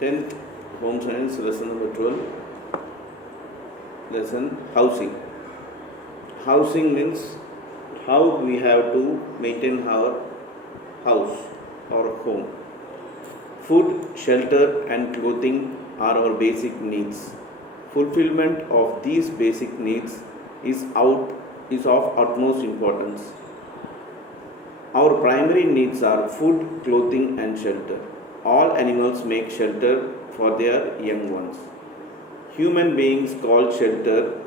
10th Home Science lesson number 12. Lesson housing. Housing means how we have to maintain our house or home. Food, shelter and clothing are our basic needs. Fulfillment of these basic needs is of utmost importance. Our primary needs are food, clothing and shelter. All animals make shelter for their young ones. Human beings call shelter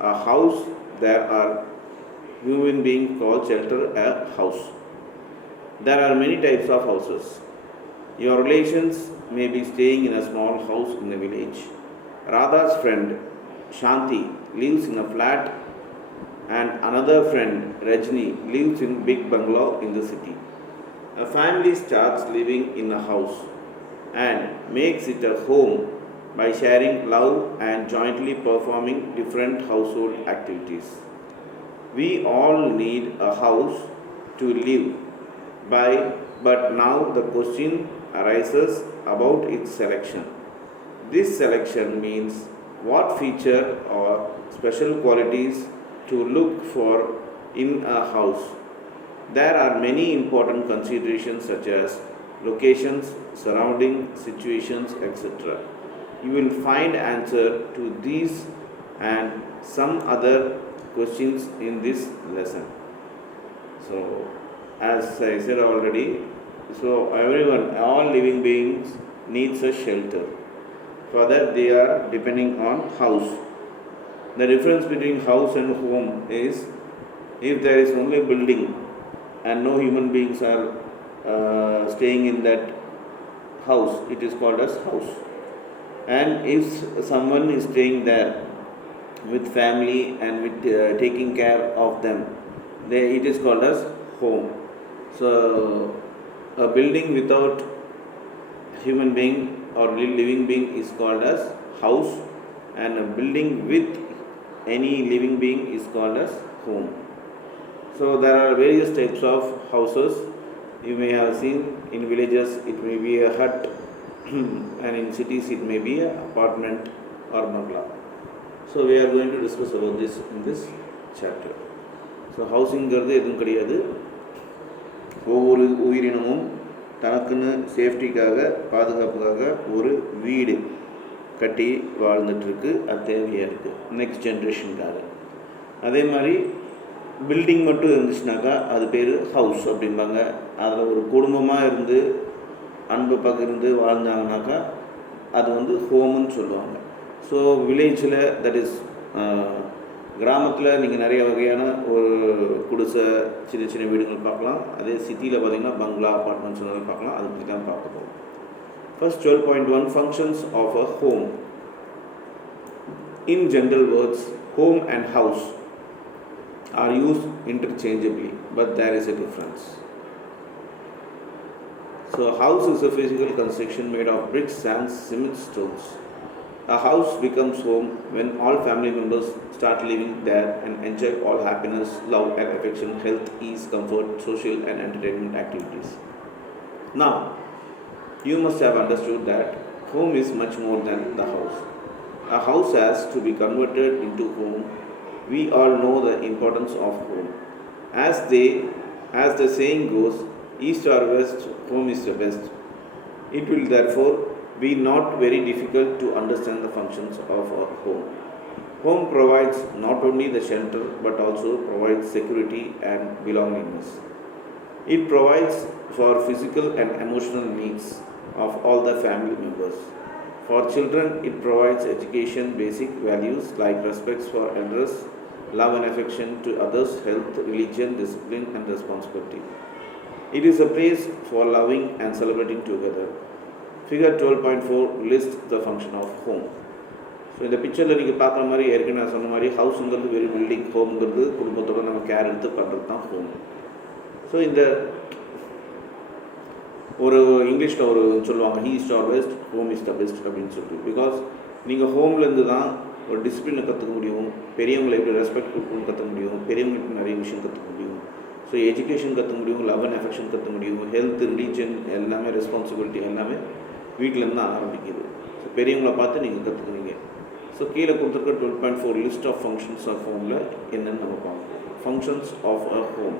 a house. There are human beings call shelter a house. There are many types of houses. Your relations may be staying in a small house in a village. Radha's friend Shanti lives in a flat and another friend Rajni lives in big bungalow in the city. A family starts living in a house and makes it a home by sharing love and jointly performing different household activities. We all need a house to live by, but now the question arises about its selection. This selection means what feature or special qualities to look for in a house. There are many important considerations such as locations, surrounding, situations, etc. You will find answer to these and some other questions in this lesson. So, as I said already, everyone, all living beings needs a shelter. For that they are depending on house. The difference between house and home is if there is only a building and no human beings are staying in that house, it is called as house. And if someone is staying there with family and with taking care of them, it is called as home. So a building without human being or living being is called as house, and a building with any living being is called as home. So there are various types of houses. You may have seen in villages it may be a hut and in cities it may be an apartment or bungalow. So we are going to discuss about this in this chapter. So housing ங்கிறது எதுவும் கிடையாது. ஒவ்வொரு உயிரினமும் தனக்குன்னு சேஃப்டிக்காக பாதுகாப்புக்காக ஒரு வீடு கட்டி வாழ்ந்துட்டுருக்கு. அது தேவையாக இருக்குது நெக்ஸ்ட் ஜென்ரேஷனுக்காக. அதே மாதிரி பில்டிங் மட்டும் இருந்துச்சுனாக்கா அது பேர் ஹவுஸ் அப்படிம்பாங்க. அதில் ஒரு குடும்பமாக இருந்து அன்பு பகிர்ந்து வாழ்ந்தாங்கனாக்கா அது வந்து ஹோமுன்னு சொல்லுவாங்க. ஸோ வில்லேஜில் தட் இஸ் கிராமத்தில் நீங்கள் நிறைய வகையான ஒரு குடிசை சின்ன சின்ன வீடுகள் பார்க்கலாம். அதே சிட்டியில் பார்த்திங்கன்னா பங்களா அப்பார்ட்மெண்ட்ஸ் மாதிரி பார்க்கலாம். அது பற்றி தான் பார்க்க போகிறோம். First 12.1 functions of a home. In general words, home and house are used interchangeably, but there is a difference. So a house is a physical construction made of bricks, sand, cement, stones. A house becomes home when all family members start living there and enjoy all happiness, love and affection, health, ease, comfort, social and entertainment activities. Now, you must have understood that home is much more than the house. A house has to be converted into home. We all know the importance of home. As the saying goes, east or west, home is the best. It will therefore be not very difficult to understand the functions of our home. Home provides not only the shelter but also provides security and belongingness. It provides for physical and emotional needs of all the family members. For children, it provides education, basic values like respect for elders, love and affection to others, health, religion, discipline and responsibility. It is a place for loving and celebrating together. Figure 12.4 lists the function of home. So இந்த பிக்சரில் நீங்கள் பார்க்குற மாதிரி ஏற்கனவே நான் சொன்ன மாதிரி ஹவுஸுங்கிறது வெறும் பில்டிங், ஹோம்ங்கிறது குடும்பத்தோடு நம்ம கேர் எடுத்து பண்ணுறது தான் ஹோம். ஸோ இந்த ஒரு இங்கிலீஷில் ஒரு சொல்லுவாங்க east or west, home is the best அப்படின்னு சொல்லிட்டு. பிகாஸ் நீங்கள் ஹோம்லேருந்து தான் ஒரு டிசிப்ளினை கற்றுக்க முடியும், பெரியவங்களை எப்படி ரெஸ்பெக்ட் கொடுக்கணும்னு கற்றுக்க முடியும், பெரியவங்களுக்கு நிறைய விஷயம் கற்றுக்க முடியும். ஸோ எஜுகேஷன் கற்றுக்க முடியும், லவ் அண்ட் அஃபெக்ஷன் கற்றுக்க முடியும், ஹெல்த், ரிலீஜன் எல்லாமே, ரெஸ்பான்சிபிலிட்டி எல்லாமே வீட்டிலேருந்து தான் ஆரம்பிக்குது. ஸோ பெரியவங்களை பார்த்து நீங்கள் கற்றுக்குறீங்க. ஸோ கீழே கொடுத்துருக்க 12.4 லிஸ்ட் ஆஃப் ஃபங்க்ஷன்ஸ் ஆஃப் ஹோமில் என்னென்னு நம்ம பார்ப்போம். Functions of a home.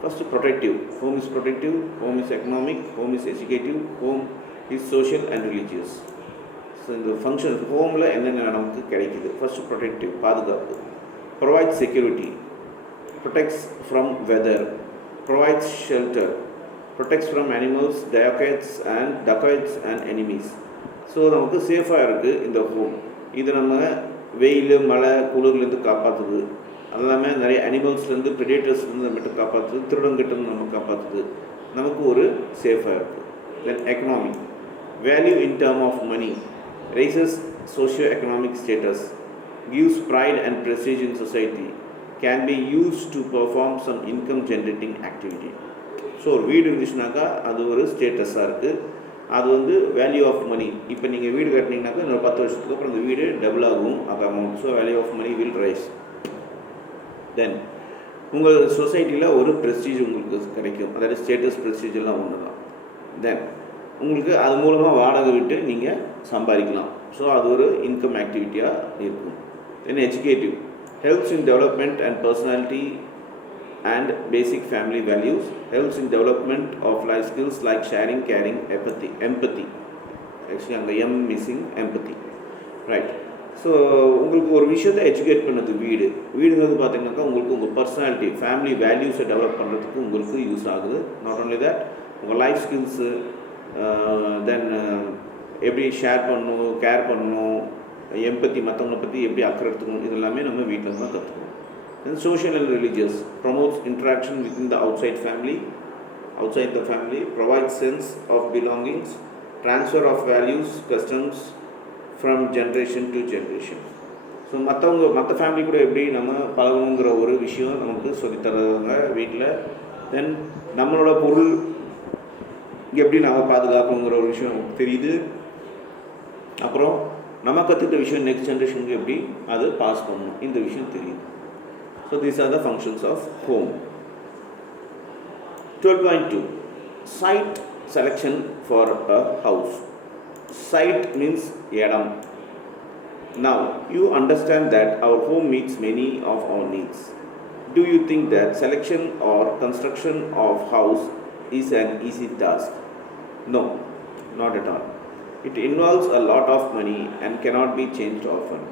First protective. Home is protective, home is economic, home is educative, home is social and religious. So இந்த ஃபங்க்ஷன் ஹோமில் என்னென்ன நமக்கு கிடைக்குது. ஃபஸ்ட்டு ப்ரொடெக்டிவ், பாதுகாப்பு. Provides security, protects from weather, provides shelter, protects from animals, dacoits and enemies. So நமக்கு சேஃபாக இருக்குது இந்த ஹோம். இது நம்ம வெயில், மழை, குளிர்லேருந்து காப்பாற்றுது. அது இல்லாமல் நிறைய அனிமல்ஸ்லேருந்து, ப்ரெடேட்டர்ஸ்லேருந்து நம்மகிட்ட காப்பாற்றுது, திருடங்கிட்டேருந்து நம்ம காப்பாற்றுது. நமக்கு ஒரு சேஃபாக இருக்குது. Then economy. Value in term of money, raises socio-economic status, gives pride and prestige in society, can be used to perform some income generating activity. So ஒரு வீடு இருந்துச்சுனாக்கா அது ஒரு ஸ்டேட்டஸாக இருக்குது. அது வந்து வேல்யூ ஆஃப் மணி. இப்போ நீங்கள் வீடு கட்டினீங்கனாக்கா இன்னொரு 10 வருஷத்துக்கு அப்புறம் அந்த வீடு டபுள் ஆகும் அது amount. So value of money will rise. Then உங்கள் சொசைட்டியில் ஒரு ப்ரெஸ்டீஜ் உங்களுக்கு கிடைக்கும். அதாவது ஸ்டேட்டஸ் ப்ரெஸ்டீஜ் எல்லாம் ஒன்று தான். தென் உங்களுக்கு அது மூலமாக வாடகை விட்டு நீங்கள் சம்பாதிக்கலாம். ஸோ அது ஒரு இன்கம் ஆக்டிவிட்டியாக இருக்கும். தென் educative. Helps in development and personality and basic family values. Helps in development of life skills like sharing, caring, empathy. Actually, அந்த M missing, empathy. Right. So உங்களுக்கு ஒரு விஷயத்தை எஜுகேட் பண்ணது வீடுங்கிறது பார்த்தீங்கன்னாக்கா உங்களுக்கு உங்கள் பர்சனாலிட்டி, ஃபேமிலி வேல்யூஸை டெவலப் பண்ணுறதுக்கு உங்களுக்கு யூஸ் ஆகுது. நாட் ஓன்லி தட், உங்கள் லைஃப் ஸ்கில்ஸு, தென் எப்படி ஷேர் பண்ணணும், கேர் பண்ணணும், எம்பத்தி, மற்றவங்களை பற்றி எப்படி அக்கறை எடுத்துக்கணும், இது எல்லாமே நம்ம வீட்டில் தான் கற்றுக்கணும். தென் social and religious. Promotes interaction within the outside the family, provides sense of belongings, transfer of values, customs from generation to generation. So மற்ற ஃபேமிலி கூட எப்படி நம்ம பழகணுங்கிற ஒரு விஷயம் நமக்கு சொல்லித்தராங்க வீட்டில். தென் நம்மளோட பொருள் எப்படி நம்ம பாதுகாக்கணுங்கிற ஒரு விஷயம் நமக்கு தெரியுது. அப்புறம் நம்ம கற்றுக்கிட்ட விஷயம் நெக்ஸ்ட் ஜென்ரேஷனுக்கு எப்படி அது பாஸ் பண்ணணும், இந்த விஷயம் தெரியுது. So these are the functions of home. 12.2 site selection for a house. Site means இடம். Now you understand that our home meets many of our needs. Do you think that selection or construction of house is an easy task? No, not at all. It involves a lot of money and cannot be changed often.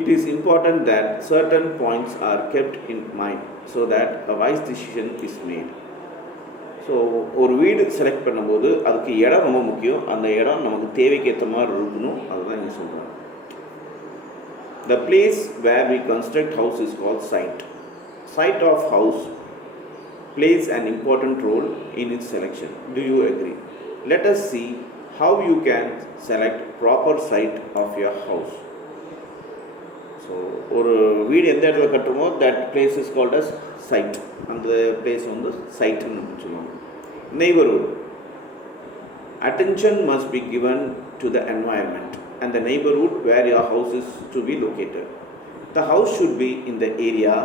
It is important that certain points are kept in mind so that a wise decision is made. So ஒரு வீடு செலக்ட் பண்ணும்போது அதுக்கு இடம் ரொம்ப முக்கியம். அந்த இடம் நமக்கு தேவைக்கு ஏற்ற மாதிரி இருக்கணும். அதுதான் இங்கே சொல்கிறாங்க. The place where we construct house is called site. Site of house plays an important role in its selection. Do you agree? Let us see how you can select proper site of your house. So ஒரு வீடு எந்த இடத்துல கட்டுறோமோ that place is called as site. அந்த place வந்து சைட்டுன்னு சொல்லுவாங்க. Neighborhood. Attention must be given to the environment and the neighborhood where your house is to be located. The house should be in the area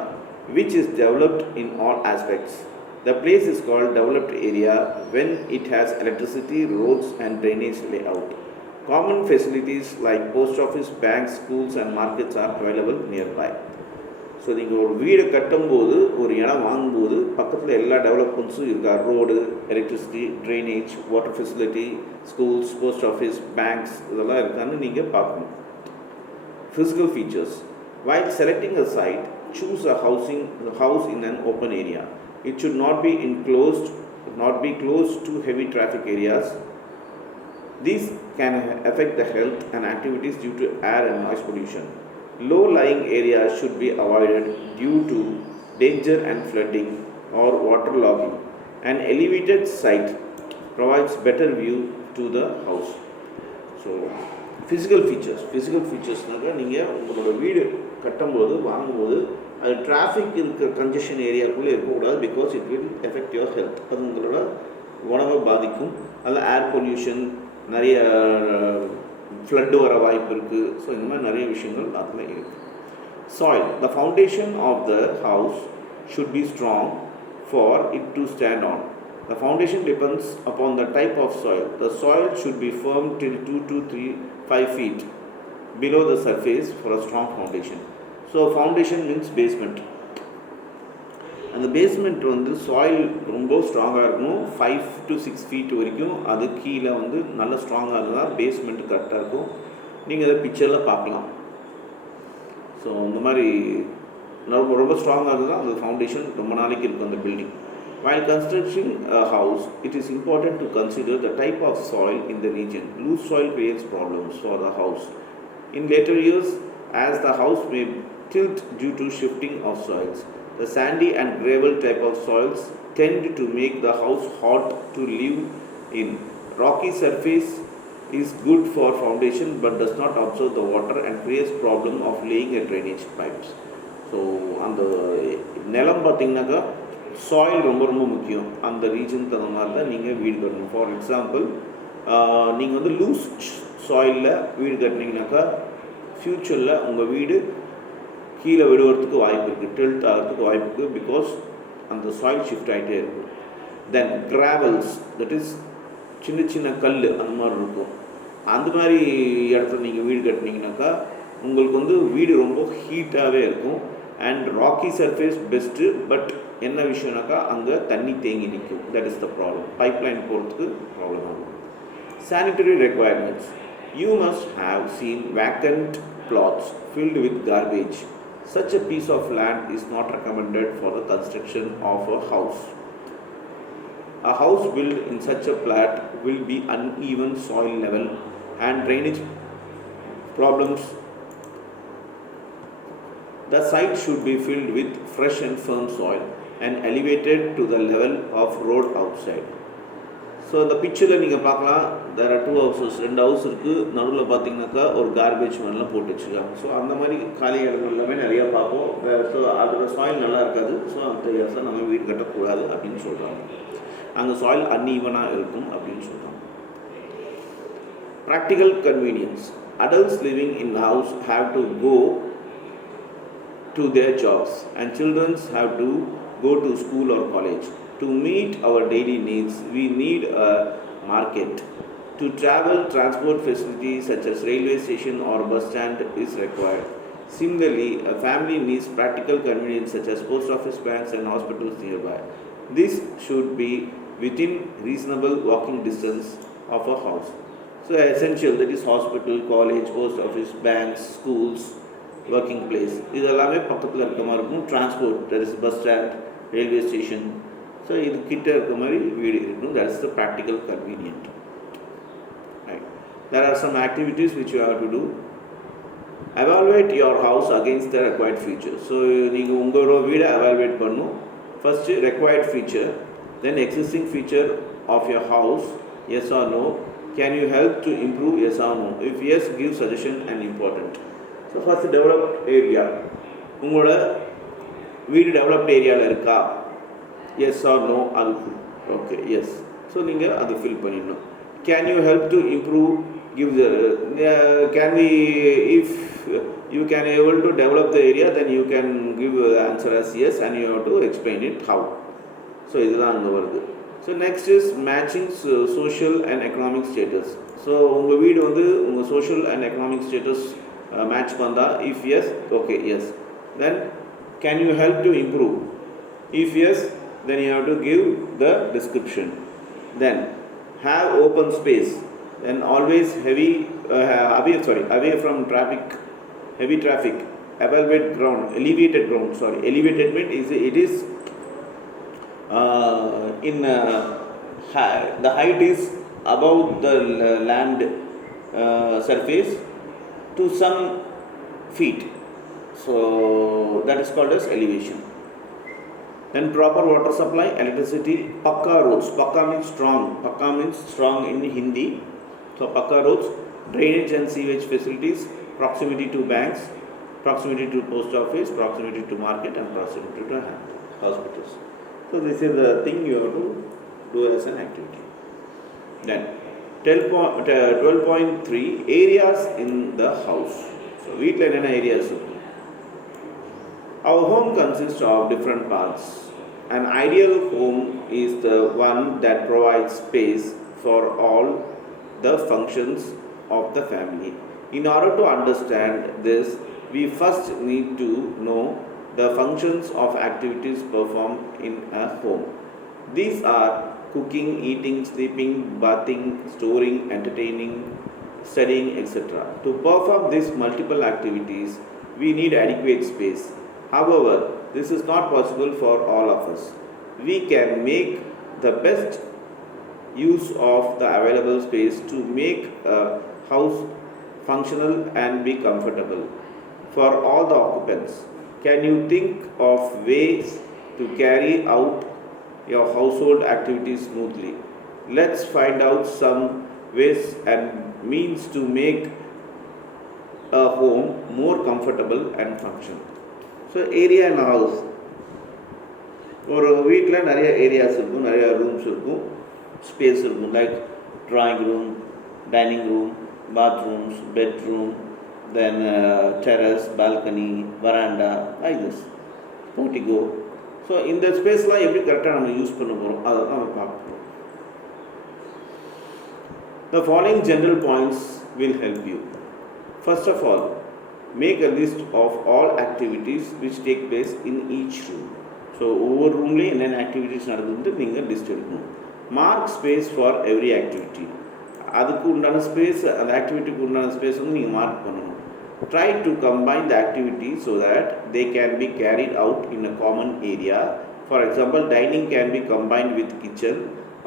which is developed in all aspects. The place is called developed area when it has electricity, roads and drainage layout. Common facilities like post office, banks, schools and markets are available nearby. So நீங்கள் ஒரு வீடு கட்டும்போது, ஒரு இடம் வாங்கும்போது பக்கத்தில் எல்லா டெவலப்மெண்ட்ஸும் இருக்கா. Road, electricity, drainage, water facility, schools, post office, banks இதெல்லாம் இருக்கான்னு நீங்கள் பார்க்கணும். Physical features. While selecting a site, choose a house in an open area. It should not be close to heavy traffic areas. These can affect the health and activities due to air and noise pollution. Low-lying areas should be avoided due to danger and flooding or waterlogging. An elevated site provides better view to the house. So, physical featuresனாக்க நீங்கள் உங்களோட வீடு கட்டும்போது, வாங்கும்போது அது டிராஃபிக் இருக்கிற கன்ஜெஷன் ஏரியாக்குள்ளே இருக்கக்கூடாது. Because it will effect your health. அது உங்களோட உணவை பாதிக்கும். அதில் ஏர் பொல்யூஷன், நிறைய ஃப்ளட்டு வர வாய்ப்பு இருக்குது. ஸோ இந்த மாதிரி நிறைய விஷயங்கள் அதில் இருக்குது. Soil. The foundation of the house should be strong for it to stand on. The foundation depends upon the type of soil. The soil should be firm till 2 to 3, 5 feet below the surface for a strong foundation. So foundation means basement. அந்த பேஸ்மெண்ட் வந்து சாயில் ரொம்ப ஸ்ட்ராங்காக இருக்கணும். 5 to 6 feet வரைக்கும் அது கீழே வந்து நல்ல ஸ்ட்ராங்காக இருந்தால் பேஸ்மெண்ட் கரெக்டாக இருக்கும். நீங்கள் அதை பிக்சரில் பார்க்கலாம். ஸோ இந்த மாதிரி ரொம்ப ஸ்ட்ராங்காக இருந்தால் அந்த ஃபவுண்டேஷன் ரொம்ப நாளைக்கு இருக்கும் அந்த building. While constructing a house, it is important to consider the type of soil in the region. Loose soil creates problems for the house. In later years, as the house may tilt due to shifting of soils, the sandy and gravel type of soils tend to make the house hot to live in. Rocky surface is good for foundation but does not absorb the water and creates problem of laying a drainage pipes. So அந்த நிலம் பார்த்திங்கனாக்கா சாயில் ரொம்ப ரொம்ப முக்கியம். அந்த ரீஜனுக்கு தகுந்த மாதிரி தான் நீங்கள் வீடு கட்டணும். ஃபார் எக்ஸாம்பிள், நீங்கள் வந்து லூஸ் சாயிலில் வீடு கட்டினீங்கனாக்கா ஃப்யூச்சரில் உங்கள் வீடு கீழே விடுவதுக்கு வாய்ப்பு இருக்குது, டில்ட் ஆகிறதுக்கு வாய்ப்பு இருக்குது. பிகாஸ் அந்த சாயில் ஷிஃப்ட் ஆகிட்டே இருக்கும். தென் கிராவல்ஸ், தட் இஸ் சின்ன சின்ன கல் அந்த மாதிரி இருக்கும். அந்த மாதிரி இடத்துல நீங்கள் வீடு கட்டினீங்கனாக்கா உங்களுக்கு வந்து வீடு ரொம்ப ஹீட்டாகவே இருக்கும். And rocky surface best. But என்ன விஷயம்னாக்கா அங்கே தண்ணி தேங்கி நிற்கும். That is the problem. Pipeline போகிறதுக்கு ப்ராப்ளம் ஆகும். Sanitary requirements. You must have seen vacant plots filled with garbage. Such a piece of land is not recommended for the construction of a house. A house built in such a plat will be uneven soil level and drainage problems. The site should be filled with fresh and firm soil and elevated to the level of road outside. So இந்த பிக்சரில் நீங்கள் பார்க்கலாம், there are 2 houses. 2 ஹவுஸ் இருக்குது. நடுவில் பார்த்தீங்கன்னாக்கா ஒரு கார்பேஜ் மாதிரிலாம் போட்டு வச்சுருக்காங்க. ஸோ அந்த மாதிரி காலி இடங்கள் எல்லாமே நிறையா பார்ப்போம். ஸோ அதோட சாயில் நல்லா இருக்காது. ஸோ அந்த ஏரியாஸை நம்ம வீடு கட்டக்கூடாது அப்படின்னு சொல்கிறாங்க. அங்கே சாயில் அன்ஈவனாக இருக்கும் அப்படின்னு சொல்கிறாங்க. Practical convenience. Adults living in the house have to go to their jobs and children have to go to school or college. To meet our daily needs, we need a market. To travel, transport facilities such as railway station or bus stand is required. Similarly, a family needs practical convenience such as post office, banks and hospitals nearby. This should be within reasonable walking distance of a house. So essential, that is hospital, college, post office, banks, schools, working place. இதெல்லாமே பக்கத்தில் இருக்க மாதிரி இருக்கும். Transport, that is bus stand, railway station. So இது கிட்ட இருக்க மாதிரி வீடு இருக்கணும். That is the practical convenient. Right. There are some activities which you have to do. Evaluate your house against the required features. So நீங்கள் உங்களோட வீடை evaluate பண்ணணும். First required feature, then existing feature of your house, yes or no. Can you help to improve, yes or no? If yes, give suggestion and important. So first developed area. உங்களோட வீடு developed ஏரியாவில் இருக்கா? Yes or no? Okay, yes. So நீங்கள் அது fill பண்ணிடணும். Can you help to improve? Give the can we, if you can able to develop the area, then you can give the answer as yes and you have to explain it how. So இதுதான் அங்கே வருது. So next is matching social and economic status. So உங்கள் வீடு வந்து உங்கள் social and economic status match பண்ணா, if yes, okay, yes. Then can you help to improve? If yes, then you have to give the description. Then have open space. Then always away from traffic, heavy traffic. Elevated ground. Elevated means it is the height is above the land surface to some feet. So that is called as elevation. Then proper water supply, electricity, pakka roads. Pakka means strong. Pakka means strong in Hindi. So pakka roads, drainage and sewage facilities, proximity to banks, proximity to post office, proximity to market and proximity to hospitals. So this is the thing you have to do as an activity. Then 12.3 areas in the house. So வீட்டில் என்னென்ன areas இருக்கு? Our home consists of different parts. An ideal home is the one that provides space for all the functions of the family. In order to understand this, we first need to know the functions of activities performed in a home. These are cooking, eating, sleeping, bathing, storing, entertaining, studying, etc. To perform these multiple activities, we need adequate space. However, this is not possible for all of us. We can make the best use of the available space to make a house functional and be comfortable for all the occupants. Can you think of ways to carry out your household activities smoothly? Let's find out some ways and means to make a home more comfortable and functional. So area in a house, ஒரு வீட்டில் நிறைய ஏரியாஸ் இருக்கும், நிறைய ரூம்ஸ் இருக்கும், space இருக்கும். Like drawing room, dining room, bathrooms, bedroom, then terrace, balcony, veranda, like this, portico. So இந்த ஸ்பேஸ்லாம் எப்படி கரெக்டாக நம்ம யூஸ் பண்ண போகிறோம் அதை தான் நம்ம பார்க்க போகிறோம். The following general points will help you. First of all, make a list of all activities which take place in each room. So ஒவ்வொரு ரூம்லேயும் என்னென்ன ஆக்டிவிட்டீஸ் நடக்குதுன்ட்டு நீங்கள் லிஸ்ட் எடுக்கணும். Mark space for every activity. அதுக்கு உண்டான ஸ்பேஸ், அந்த ஆக்டிவிட்டிக்கு உண்டான ஸ்பேஸ் வந்து நீங்கள் மார்க் பண்ணணும். Try to combine the activity so that they can be carried out in a common area. For example, dining can be combined with kitchen,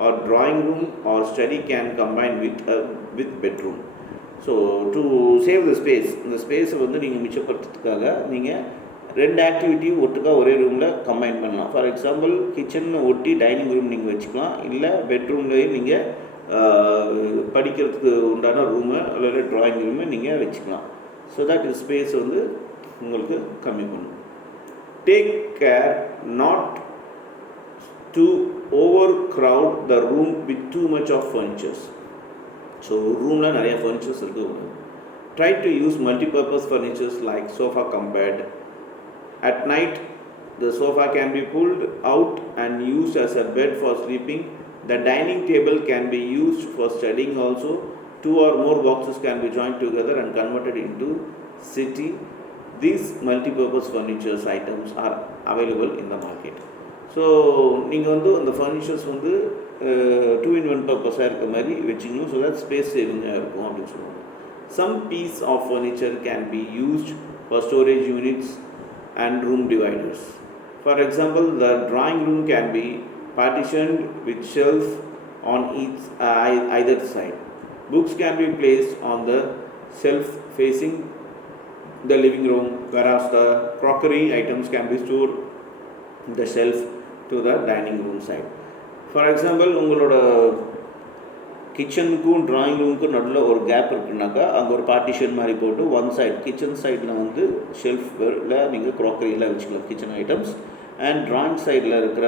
or drawing room or study can combine with bedroom. So to save the space, இந்த ஸ்பேஸை வந்து நீங்கள் மிச்சப்படுத்துறதுக்காக நீங்கள் ரெண்டு ஆக்டிவிட்டியும் ஒட்டுக்கா ஒரே ரூமில் கம்பைன் பண்ணலாம். ஃபார் எக்ஸாம்பிள், கிச்சனை ஒட்டி டைனிங் ரூம் நீங்கள் வச்சுக்கலாம், இல்லை பெட்ரூம்லேயும் நீங்கள் படிக்கிறதுக்கு உண்டான ரூமு அல்லது ட்ராயிங் ரூமை நீங்கள் வச்சுக்கலாம். ஸோ தட் ஸ்பேஸ் வந்து உங்களுக்கு கம்மி பண்ணும். Take care not to overcrowd the room with too much of furnitures. So ரூமில் நிறைய ஃபர்னிச்சர்ஸ் இருக்கக்கூடாது. Try to use multipurpose furnitures like sofa cum bed. At night, the sofa can be pulled out and used as a bed for sleeping. The dining table can be used for studying also. Two or more boxes can be joined together and converted into sitting. These multi-purpose furniture items are available in the market. So, நீங்கள் வந்து அந்த ஃபர்னிச்சர்ஸ் வந்து 2-in-1 பர்பஸாக இருக்க மாதிரி வச்சுக்கணும். So that space சேவிங்காக இருக்கும் அப்படின்னு சொல்லுவாங்க. Some piece of furniture can be used for storage units and room dividers. For example, the drawing room can be partitioned with shelf on either side. Books can be placed on the shelf facing the living room, whereas the crockery items can be stored in the shelf to the dining room side. For example, உங்களோட கிச்சனுக்கும் ட்ராயிங் ரூமுக்கும் நடுவில் ஒரு கேப் இருக்குனாக்கா அங்கே ஒரு பார்ட்டிஷன் மாதிரி போட்டு ஒன் சைட் கிச்சன் சைடில் வந்து ஷெல்ஃபில் நீங்கள் க்ராக்கரியெலாம் வச்சுக்கலாம், கிச்சன் ஐட்டம்ஸ். அண்ட் ட்ராயிங் சைடில் இருக்கிற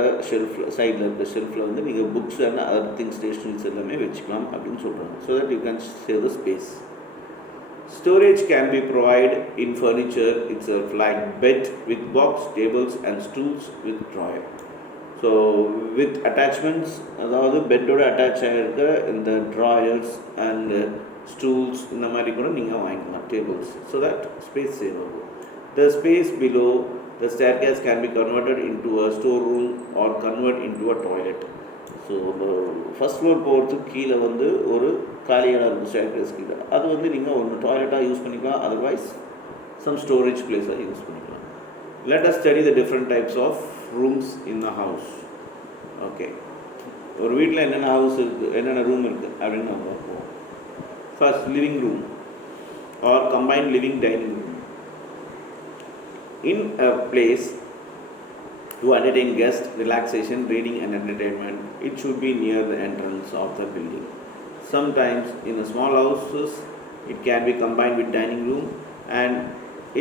சைடில் இருக்கிற ஷெல்ஃபில் வந்து நீங்கள் books and other things, stationeries எல்லாமே வச்சுக்கலாம் அப்படின்னு சொல்கிறாங்க. So that you can save the space. Storage can be provided in furniture itself, like bed with box, tables and stools with drawer. So with attachments, அதாவது பெட்டோட அட்டாச் ஆகிருக்க இந்த drawers and stools இந்த மாதிரி கூட நீங்கள் வாங்கிக்கலாம், tables. So that space save ஆகும். The space below the staircase can be converted into a store room or convert into a toilet. So first floor போகிறதுக்கு கீழே வந்து ஒரு காலியாக இருக்கும் ஸ்டேர்கேஸ் கீழே, அது வந்து நீங்கள் ஒன்று டாய்லெட்டாக யூஸ் பண்ணிக்கலாம், அதர்வைஸ் சம் ஸ்டோரேஜ் பிளேஸாக யூஸ் பண்ணிக்கலாம். Let us study the different types of rooms in a house. Okay. ஒரு வீட்டில் என்னென்ன ஹவுஸ் இருக்குது, என்னென்ன ரூம் இருக்குது அப்படின்னு நம்ம பார்ப்போம். First, living room or combined living dining room. In a place to entertain guests, relaxation, reading and entertainment, it should be near the entrance of the building. Sometimes in a small houses, it can be combined with dining room and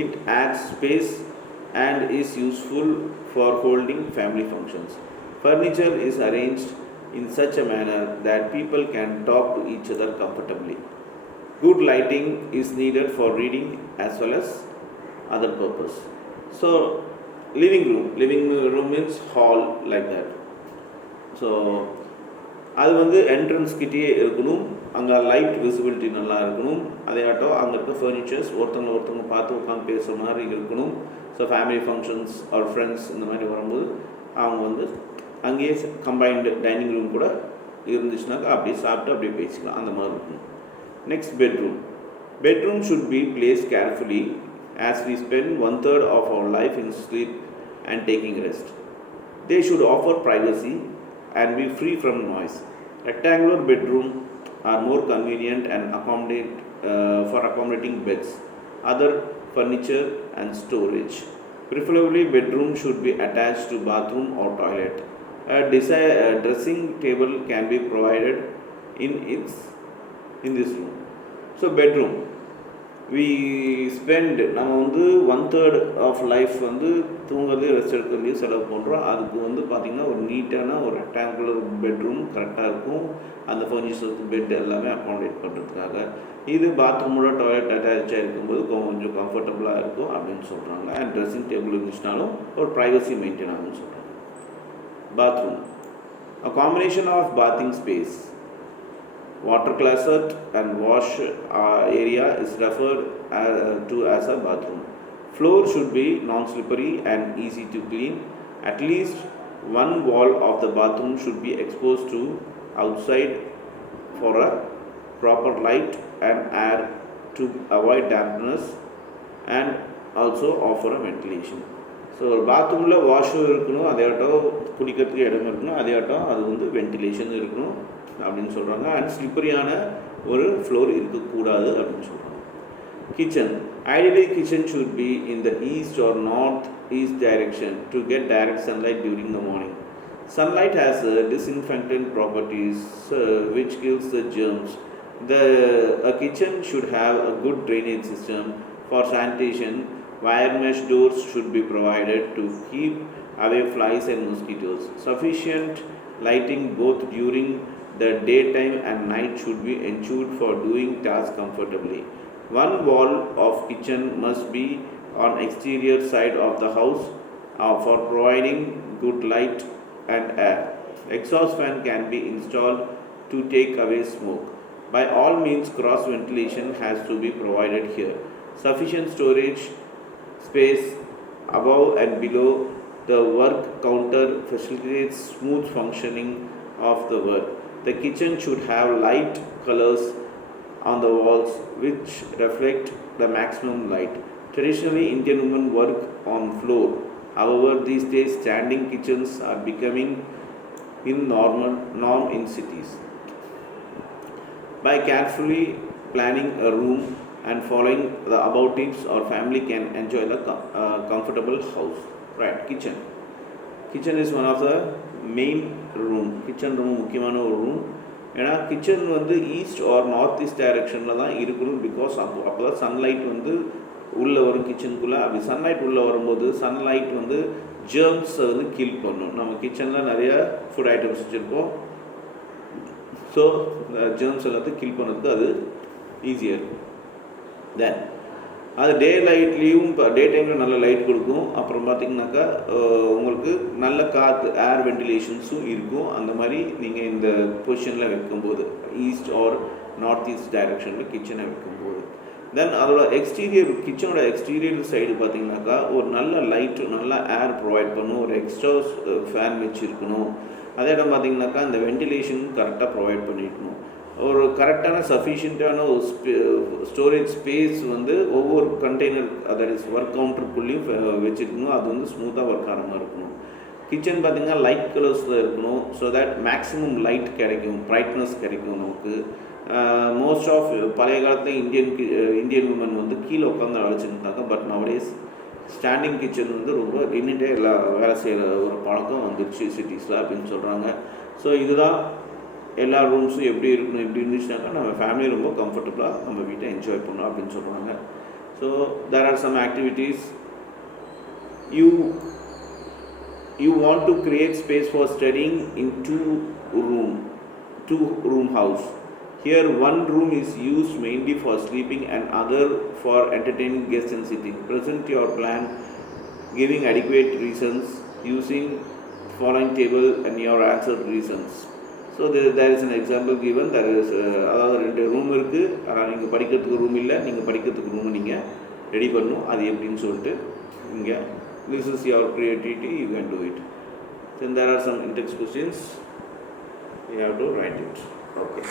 it adds space and is useful for holding family functions. Furniture is arranged in such a manner that people can talk to each other comfortably. Good lighting is needed for reading as well as other purpose. So, living room means hall, like that. So அது வந்து என்ட்ரன்ஸ் கிட்டேயே இருக்கணும், அங்கே light visibility நல்லா இருக்கணும், அதேயாட்டம் அங்கே இருக்க ஃபர்னிச்சர்ஸ் ஒருத்தவங்க பார்த்து உட்காந்து பேசுகிற மாதிரி இருக்கணும். So family functions are friends இந்த மாதிரி வரும்போது அவங்க வந்து அங்கேயே கம்பைன்டு டைனிங் ரூம் கூட இருந்துச்சுனாக்கா அப்படியே சாப்பிட்டு அப்படியே பேசிக்கலாம், அந்த மாதிரி இருக்கணும். Next bedroom should be place carefully as we spend 1/3 of our life in sleep and taking rest. They should offer privacy and be free from noise. Rectangular bedrooms are more convenient and for accommodating beds, other furniture and storage. Preferably, bedroom should be attached to bathroom or toilet. A dressing table can be provided in this room. So bedroom, we spend நம்ம வந்து 1/3 of life வந்து தூங்குறது ரெஸ்ட் எடுக்கிறதுலேயும் செலவு பண்ணுறோம். அதுக்கு வந்து பார்த்திங்கன்னா ஒரு நீட்டான ஒரு ரெக்டாங்குலர் பெட்ரூம் கரெக்டாக இருக்கும், அந்த ஃபர்னிச்சர்ஸ் பெட் எல்லாமே அக்காமடேட் பண்ணுறதுக்காக. இது பாத்ரூமோட டாய்லெட் அட்டாச்சாக இருக்கும்போது கொஞ்சம் கம்ஃபர்டபுளாக இருக்கும் அப்படின்னு சொல்கிறாங்க. அண்ட் ட்ரெஸ்ஸிங் டேபிள் இருந்துச்சுனாலும் ஒரு ப்ரைவசி மெயின்டைன் ஆகும்னு சொல்கிறாங்க. Bathroom, a combination of bathing space, water closet and wash area is referred to as a bathroom. Floor should be non-slippery and easy to clean. At least one wall of the bathroom should be exposed to outside for a proper light and air to avoid dampness and also offer a ventilation. So ஒரு பாத்ரூமில் வாஷும் இருக்கணும், அதேயாட்டம் குடிக்கிறதுக்கு இடம் இருக்கணும், அதேயாட்டம் அது வந்து வென்டிலேஷன் இருக்கணும் அப்படின்னு சொல்கிறாங்க. அண்ட் ஸ்லிப்பரியான ஒரு ஃப்ளோர் இருக்கக்கூடாது அப்படின்னு சொல்கிறாங்க. Kitchen, ideally kitchen should be in the east or north east direction to get direct sunlight during the morning. Sunlight has disinfectant properties which kills the germs. A kitchen should have a good drainage system for sanitation. Wire mesh doors should be provided to keep away flies and mosquitoes. Sufficient lighting both during the daytime and night should be ensured for doing tasks comfortably. One wall of kitchen must be on exterior side of the house for providing good light and air. Exhaust fan can be installed to take away smoke. By all means, cross ventilation has to be provided here. Sufficient storage space above and below the work counter facilitates smooth functioning of the work. The kitchen should have light colors on the walls which reflect the maximum light. Traditionally, Indian women work on floor. However, these days standing kitchens are becoming norm in cities. By carefully planning a room and following the above tips, our family can enjoy the comfortable house. Right, kitchen is one of the main room. Kitchen room முக்கியமான ஒரு ரூம். ஏன்னா கிச்சன் வந்து east R north east டைரெக்ஷனில் தான் இருக்கணும். பிகாஸ் அப்போ தான் சன்லைட் வந்து உள்ளே வரும் கிச்சனுக்குள்ளே. அப்படி சன்லைட் உள்ளே வரும்போது சன்லைட் வந்து ஜெர்ம்ஸை வந்து கில் பண்ணும். நம்ம கிச்சனில் நிறையா ஃபுட் ஐட்டம்ஸ் வச்சுருப்போம். ஸோ ஜெர்ம்ஸ் எல்லாத்தையும் கில் பண்ணுறதுக்கு அது ஈஸியாக இருக்கும். தென் அது டே லைட்லேயும் இப்போ டே டைமில் நல்ல லைட் கொடுக்கும். அப்புறம் பார்த்திங்கனாக்கா உங்களுக்கு நல்ல காற்று ஏர் வென்டிலேஷன்ஸும் இருக்கும். அந்த மாதிரி நீங்கள் இந்த பொசிஷனில் வைக்கும்போது ஈஸ்ட் ஆர் நார்த் ஈஸ்ட் டைரெக்ஷனில் கிச்சனை வைக்கும்போது தென் அதோட கிச்சனோட எக்ஸ்டீரியர் சைடு பார்த்திங்கனாக்கா ஒரு நல்ல லைட்டு நல்ல ஏர் ப்ரொவைட் பண்ணும். ஒரு எக்ஸ்ட்ரா ஃபேன் வச்சுருக்கணும். அதே இடம் பார்த்திங்கனாக்கா இந்த வென்டிலேஷன் கரெக்டாக ப்ரொவைட் பண்ணியிருக்கணும். ஒரு கரெக்டான சஃபிஷியண்ட்டான ஒரு ஸ்டோரேஜ் ஸ்பேஸ் வந்து ஒவ்வொரு கண்டெய்னர் தட் இஸ் ஒர்க் கவுண்டருக்குள்ளேயும் வச்சுருக்கணும். அது வந்து ஸ்மூத்தாக ஒர்க் ஆகிற மாதிரி இருக்கணும். கிச்சன் பார்த்திங்கன்னா லைட் கலர்ஸில் இருக்கணும். ஸோ தட் மேக்ஸிமம் லைட் கிடைக்கும், பிரைட்னஸ் கிடைக்கும் நமக்கு. மோஸ்ட் ஆஃப் பழைய காலத்தில் இந்தியன் உமன் வந்து கீழே உட்காந்து அழைச்சிருந்தாங்க. பட் நவடேஸ் ஸ்டாண்டிங் கிச்சன் வந்து ரொம்ப நின்றுட்டே எல்லா வேலை செய்கிற ஒரு பழக்கம் வந்துடுச்சு சிட்டிஸில் அப்படின்னு சொல்கிறாங்க. ஸோ இதுதான் எல்லா ரூம்ஸும் எப்படி இருக்கணும். எப்படி இருந்துச்சுனாக்கா நம்ம ஃபேமிலி ரொம்ப கம்ஃபர்டபுளாக நம்ம வீட்டை என்ஜாய் பண்ணணும் அப்படின்னு சொல்கிறாங்க. So there are some activities. You want to create space for studying in two room house. Here one room is used mainly for sleeping and other for entertaining guests and sitting. Present your plan giving adequate reasons using following table and your answered reasons. So there is an example given. There is அதாவது 2 ரூம் இருக்குது, ஆனால் நீங்கள் படிக்கிறதுக்கு ரூம் இல்லை, நீங்கள் படிக்கிறதுக்கு ரூம் நீங்கள் ரெடி பண்ணணும். அது எப்படின்னு சொல்லிட்டு இங்கே this is your creativity, you can do it. Then there are some in-text questions, you have to write it. Okay.